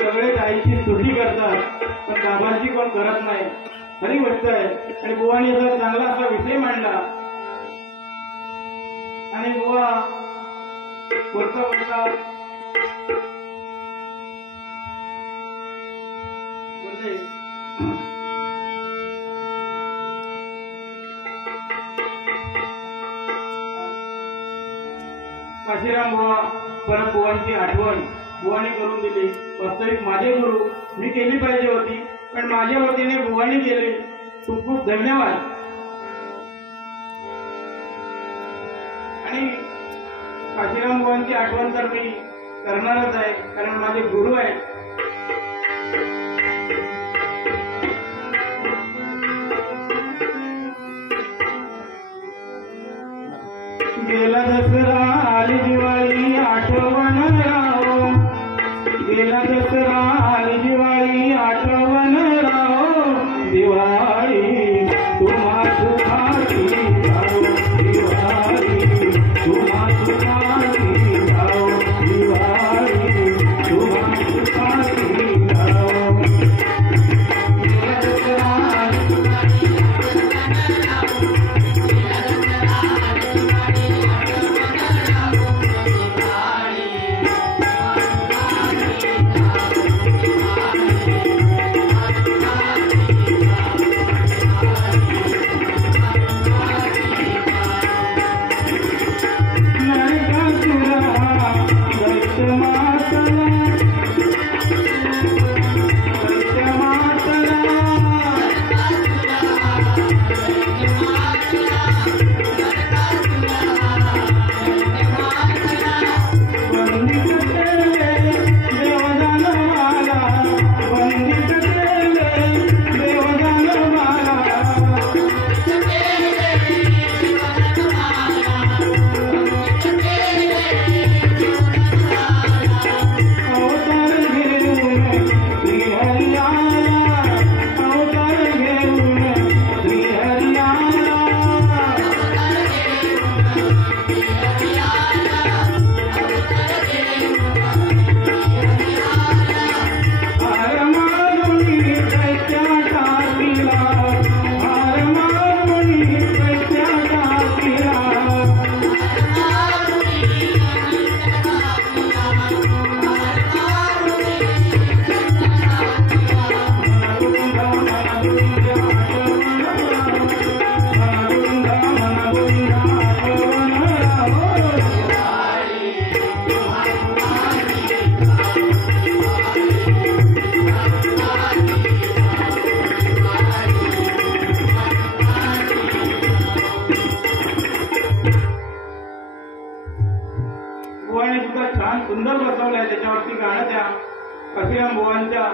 सगळेच आईची स्तुती करतात पण बाबांची कोण करत नाही, खरी गोष्ट आहे. आणि बुवानी जर चांगला असा विषय मांडला आणि बुवा बोलता बोलता बोलले, काशीराम बुवा परत बुवांची आठवण बुवानी करून दिली. वास्तविक माझे गुरु मी केली पाहिजे होती पण माझ्या वतीने बुवानी केली. खूप खूप धन्यवाद. आणि काशीराम बुवांची आठवण तर मी करणारच आहे कारण माझे गुरु आहेत. गेला दसरा आली दिवाळी आठवण राहो, गेला दसरा आली दिवाळी आठवण राहो, दिवाळी तुम्हा सुखाची जाओ, दिवाळी तुम्हा सुखाची जाओ, दिवाळी तुम्हा सुखाची जाओ. गेला दसरा सुंदर बसवलंय त्याच्यावरती गाणं त्या काशीराम बुवांच्या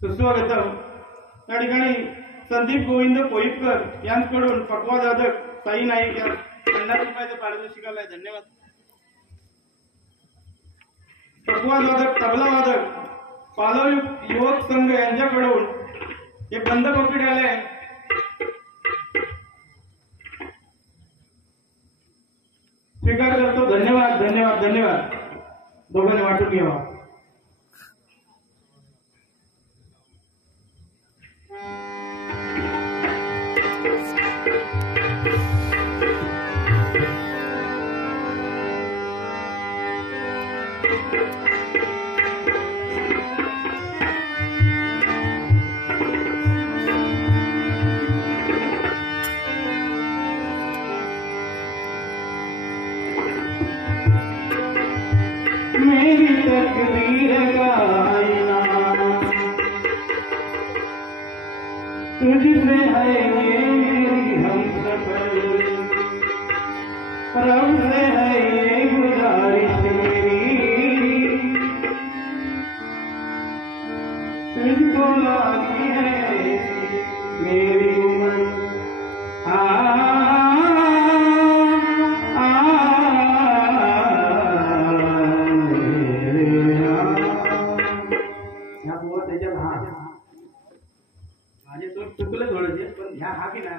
सुस्वागतम. त्या ठिकाणी संदीप गोविंद कोईपकर यांच्याकडून पक्वादादक साई नाईक या 50 रुपयाचं पारितोषिक आलंय. धन्यवाद. पक्वादादक तबलावादक पालव युवक संघ यांच्याकडून हे बंद पॉकेट आलंय. स्वीकार करतो. धन्यवाद धन्यवाद धन्यवाद. दोघांनी वाटून घ्यावा. मेरी तकदीर का आईना तुझसे है ये मेरी हमसफर, रब से है ये गुजारिश मेरी, तुझको लागी है मेरी उम्र. माझे तो चुकलं थोडेसे पण ह्या हा की ना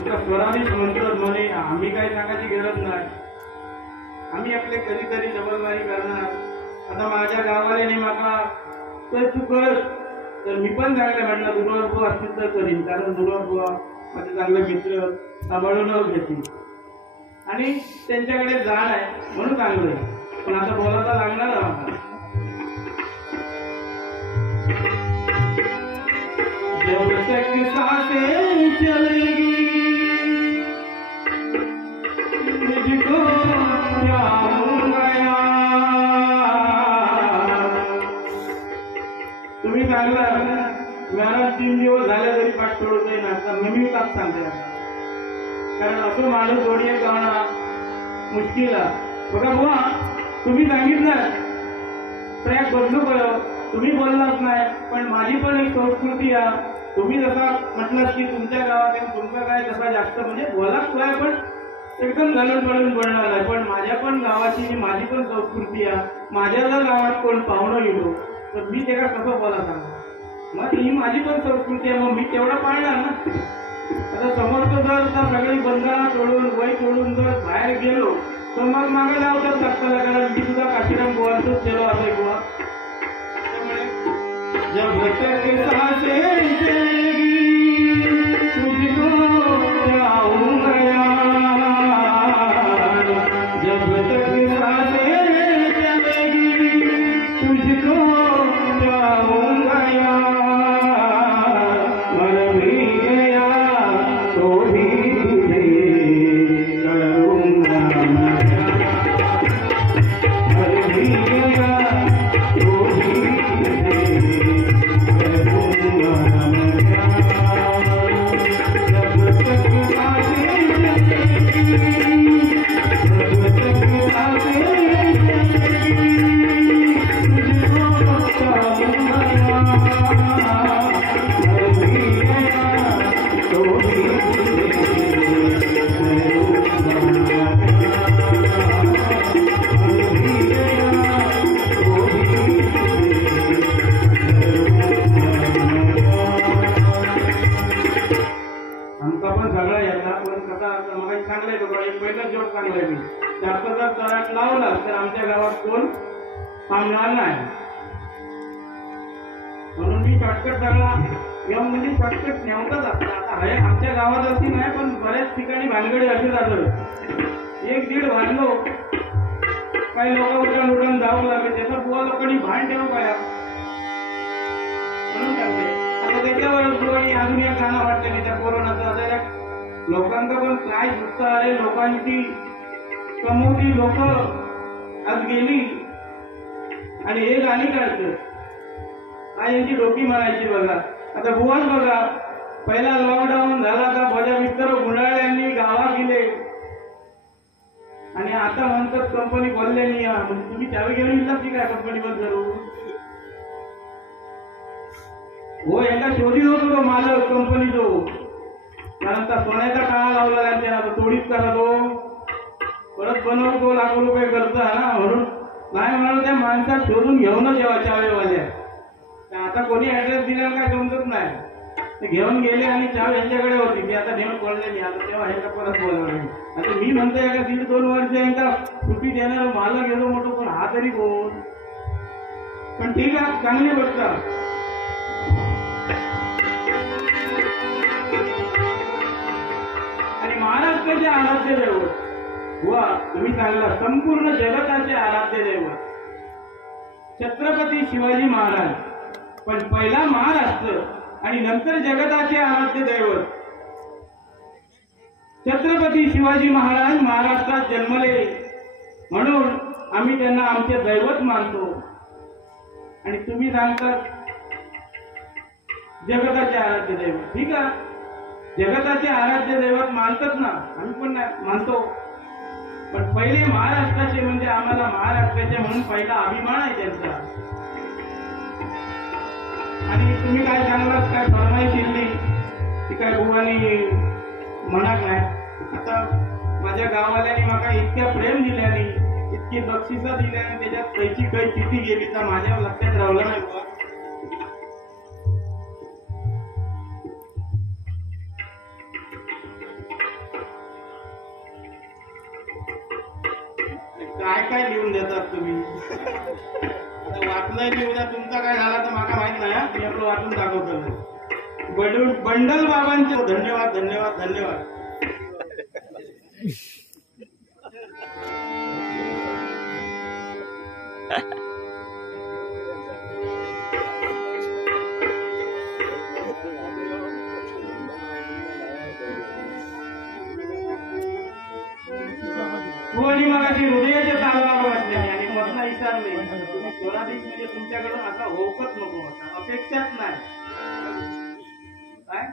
तुमचा स्वराधीश म्हणतो म्हणे आम्ही काय सांगायची गरज नाही, आम्ही आपले कधीतरी जबरदारी करणार. आता माझ्या गावाल्याने माका तर तू करत तर मी पण चांगले म्हटलं दुर्वा असतील तर करीन, कारण दुर्वा माझे चांगले मित्र सांभाळून घेतील आणि त्यांच्याकडे जाण आहे म्हणून चांगलं आहे. पण आता बोलायला लागणार आम्हाला. जब तक सांसें चलेगी मुझको जाऊंगा यार. तुम्ही चांगला मला 3 दिवस झाले तरी पाठ सोडतोय ना, तर मी काच सांगते आता, कारण असं माणूस जोडी गाणं मुश्किल आहे. बघा बुवा तुम्ही सांगितलं ट्रॅक बदलू करो, तुम्ही बोललाच नाही, पण माझी पण एक संस्कृती आहे. तुम्ही जसा म्हटलं की तुमच्या गावात तुमचा काय तसा जास्त म्हणजे बोलाच काय पण एकदम घालून पडून बोलणार नाही, पण माझ्या पण गावाची माझी पण संस्कृती आहे. माझ्या जर गावात कोण पाहुणं गेलो तर मी त्याला कसं बोला सांगा, मग ही माझी पण संस्कृती आहे, मग मी तेवढं पाळणार ना. आता समोरचं जर सगळी बंधनं तोडून वय तोडून जर बाहेर गेलो तर मग मागे लावतात लागतं, कारण मी सुद्धा काशीराम गोवांचंच गेलो असेल गोवा. जब तक सांसें चलेगी तुझको जाऊंगा यार, जब तक सांसें चलेगी तुझको जाऊंगा यार, मर भी गया तो भी तुझे करूंगा, मर भी गया तो भी आमच्या गावात कोण थांबणार नाही, म्हणून मी शॉर्टकट सगळा यम म्हणजे शॉर्टकट नेवता जात. आता हे आमच्या गावात अशी नाही, पण बऱ्याच ठिकाणी भानगडी असे जातात. 1-1.5 भांडलो काही लोक उठून जाऊ लागले, त्याचा बुवा लोकांनी भान ठेवू काय म्हणून सांगते. आता त्याच्यावर बुवानी अजून एक गाणं वाटलं की त्या कोरोनाचं आता लोकांचा पण काय दुःख आहे, लोकांची कमवती लोक आज गेली आणि हे गाणी काढतात. आज यांची डोकी मारायची बघा. आता बुवाच बघा, पहिला लॉकडाऊन झाला का माझ्या मित्र गुंडाळ्यांनी गावा गेले आणि आता म्हणतात कंपनी बोलले नाही. तुम्ही चावी घेऊन येतात की काय कंपनी बंद करू? हो यांना शोधित होतो तो मालक कंपनी जो, कारण त्या सोन्याचा काळा लावला त्यांच्या तोडीत करा तो परत बनवतो ₹1,00,000 करता ना, म्हणून नाही म्हणाल त्या माणसात शोधून घेऊनच जेव्हा चावेवाल्या. आता कोणी ऍड्रेस दिला काय समजत नाही, ते घेऊन गेले आणि चाव यांच्याकडे होती, ती आता नेऊन पडले नाही. आता तेव्हा ह्याचा परत बोलावले. आता मी म्हणतोय का 1.5-2 वर्ष यांचा सुट्टी देणार मालक गेलो मोठो, पण हा तरी कोण? पण ठीक आहे, चांगली गोष्ट. आणि महाराष्ट्राचे आराध्य दैवत वा तुम्ही सांगला संपूर्ण जगताचे आराध्य दैवत छत्रपती शिवाजी महाराज. पण पहिला महाराष्ट्र आणि नंतर जगताचे आराध्य दैवत छत्रपती शिवाजी महाराज महाराष्ट्रात जन्मले, म्हणून आम्ही त्यांना आमचे दैवत मानतो. आणि तुम्ही सांगतात जगताचे आराध्य दैवत, ठीक आहे, जगताचे आराध्य दैवत मानतात ना, आम्ही पण मानतो. पण पहिले महाराष्ट्राचे म्हणजे आम्हाला महाराष्ट्राचे म्हणून पहिला अभिमान आहे त्यांचा. आणि तुम्ही काय सांगलात काय फरमाईश दिली ती काय बुवानी म्हणत नाही. आता माझ्या गावाल्याने मला इतक्या प्रेम दिल्याने, इतकी बक्षिसं दिल्याने, त्याच्यात पैची काही किती गेली तर माझ्या लक्षात राहिलं नाही बुवा. काय काय लिहून देतात तुम्ही. आता वाचलंय की उद्या तुमचा काय झाला तर मला माहित नाही. मी आपलं वाचून दाखवतो. बंडल बाबांचे धन्यवाद धन्यवाद धन्यवाद. कोणी मगाशी हृदयाचे तालवार वाचले आणि मधला विचारले तुम्ही स्वराधीश म्हणजे तुमच्याकडून असा होकच नको होता, अपेक्षाच नाही काय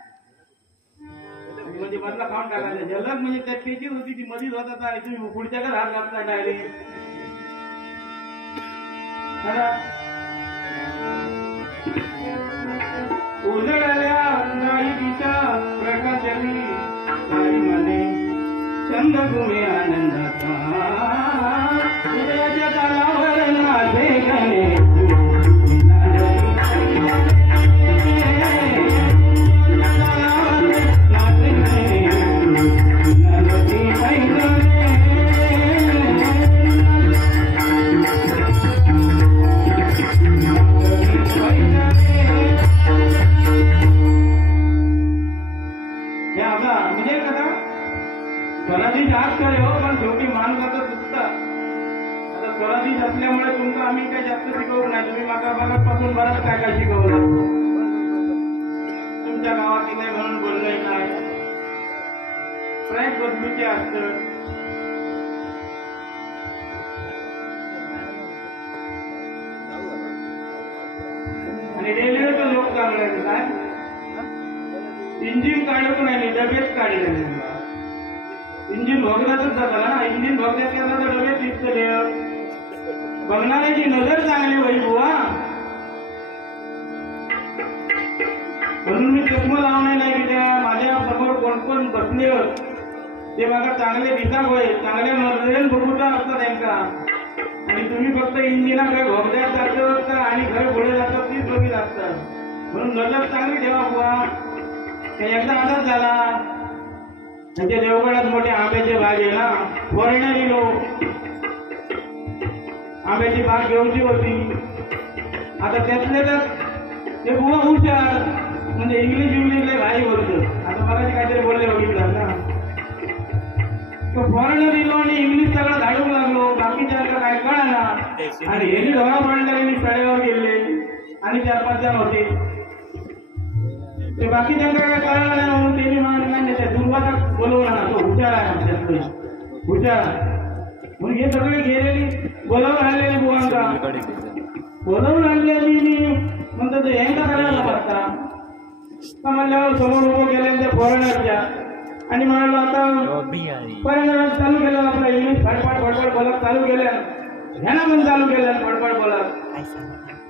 म्हणजे मधला खाऊन टाकायचा. जलद म्हणजे त्यात त्याचीच होती ती मधीच होता आणि तुम्ही पुढच्याकडे हात घालता डायरेक्ट. उजळल्या नाही दिशा प्रकाशाने काही म्हणे चंद गुमे आनंदाचा उदयाच्या तालावर नाचे गाणे. स्वराधीश आज करे हो पण शेवटी मानगाचं चुकतात. आता स्वराधीश असल्यामुळे तुमचं आम्ही काय जास्त शिकवू नाही. तुम्ही मागा भागापासून बरंच काय काय शिकवलं. तुमच्या गावात नाही म्हणून बोललंय काय ट्रॅक बदलूचे असतं. आणि रेल्वेचं लोक चांगले काय इंजिन काढत नाही डबेच काढले. इंजिन भोगल्यातच जाता ना. इंजिन भोगल्यात केला तर डबेच दिसतले. बघणाऱ्याची नजर चांगली होई बुवा. म्हणून मी चष्मा लावणे नाही की त्या माझ्या समोर कोण कोण बसले ते बघा चांगले दिसा होय चांगल्या नजरेन बघूचा असतात त्यांना. आणि तुम्ही फक्त इंजिनाकडे भोगल्यात जात आणि घर पुढे जातात तीच बघीत असतात. म्हणून नजर चांगली ठेवा बुवा. एकदा आधार झाला म्हणजे देवगडात मोठे आंब्याचे बाग आहे ना. फोरेनर लोक आंब्याची बाग घेऊची होती. आता त्यातले तर ते बुवा हुशार म्हणजे इंग्लिशला भाई बोलतो. आता मला काहीतरी बोलले बघितलं ना. तो फॉरेनर इलो आणि इंग्लिश सगळं धाडून लागलो. बाकीच्या काय कळाला आणि हे डोळा पडला शाळेवर गेले आणि 4-5 जण होते. ते बाकीच्या काय कळलं नाही म्हणून त्यांनी मागणी त्या दुर्वाचा बोलवला ना. तो हुशार आहे आमच्याकडे हुशार म्हणून हे सगळे गेलेली बोलावून आणलेली बुवांका बोलावून आणलेली. मी म्हणतो तो यांचा करायला बसता का म्हणल्यावर समोर उभं केले त्या फॉरेनरच्या आणि म्हणालो आता फॉरेनर चालू केलं आपला इंग्लिश फडफड फडफड बोलत चालू केलं. ह्याना पण चालू केलं फडफड बोलत.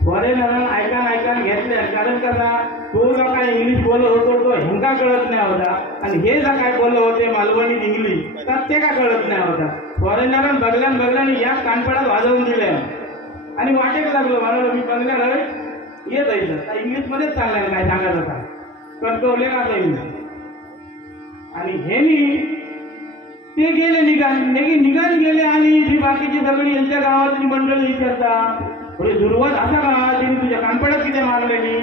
फॉरेनर ऐकान घेतले. कारण कसा तो जो काय इंग्लिश बोलत होतो तो हिंगा कळत नाही होता आणि हे जे काय बोलत होते मालवणीत इंग्लिश तर ते काय कळत नाही होता. फॉरेनरांना बघल्यान या कानपडात वाजवून दिले आणि वाटेक लागलो. मला मी बघल्याला येत आहे इंग्लिश मध्येच चांगला काय सांगत होता कंट्रोले का इंग्लिश. आणि हे ते गेले निघान गेले आणि जी बाकीची सगळी यांच्या गावातली मंडळी विचारता दुर्वाद असा का तिने तुझ्या कानपडात किती मारलेली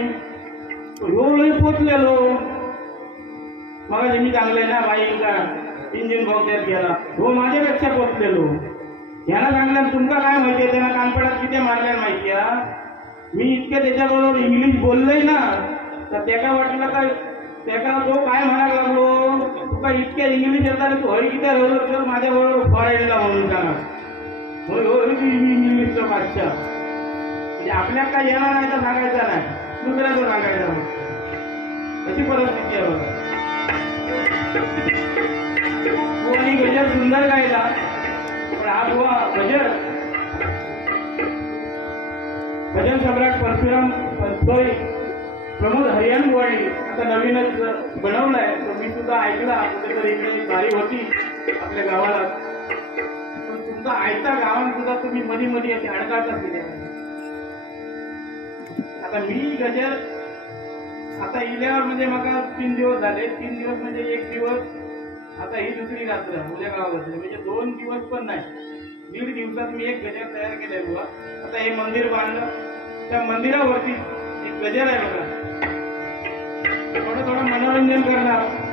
एवढं पोचलेलो. मग मी चांगले ना बाई का इंजिन भोगत्यात गेला हो माझ्यापेक्षा पोचलेलो. याला सांगल्या तुमका काय माहितीये त्यांना कानपडात किती मारल्या माहिती आहे. मी इतके त्याच्याबरोबर इंग्लिश बोललोय ना तर त्याला वाटलं काय त्याला तो काय म्हणायला लागलो तुका इतक्या इंग्लिश येतात तू हरी किती राहिलो तर माझ्या बरोबर फॉरेनला म्हणून सांगा. होय होय इंग्लिशचा बादशाह म्हणजे आपल्या काय येणार नाही तर सांगायचं नाही दुसऱ्याचं सांगायचं. अशी परिस्थिती आहे बघा. आणि गजर सुंदर गायला पण हा बुवा भजन सम्राट परशुराम प्रमोद हरियाण बुवाणी आता नवीनच बनवलाय. तो मी सुद्धा ऐकला कुठेतरी इकडे बारी होती आपल्या गावाला. पण तुमचा ऐकता गावात सुद्धा तुम्ही मध्ये मध्ये असे अडकाळता केले. आता मी गजर आता इल्यावर म्हणजे मग 3 दिवस झाले. 3 दिवस म्हणजे 1 दिवस. आता ही दुसरी रात्र उद्या गावात म्हणजे 2 दिवस पण नाही. 1.5 दिवसात मी एक गजर तयार केलंय बुवा. आता हे मंदिर बांधलं, त्या मंदिरावरती एक गजर आहे बघा, थोडं थोडं मनोरंजन करणार.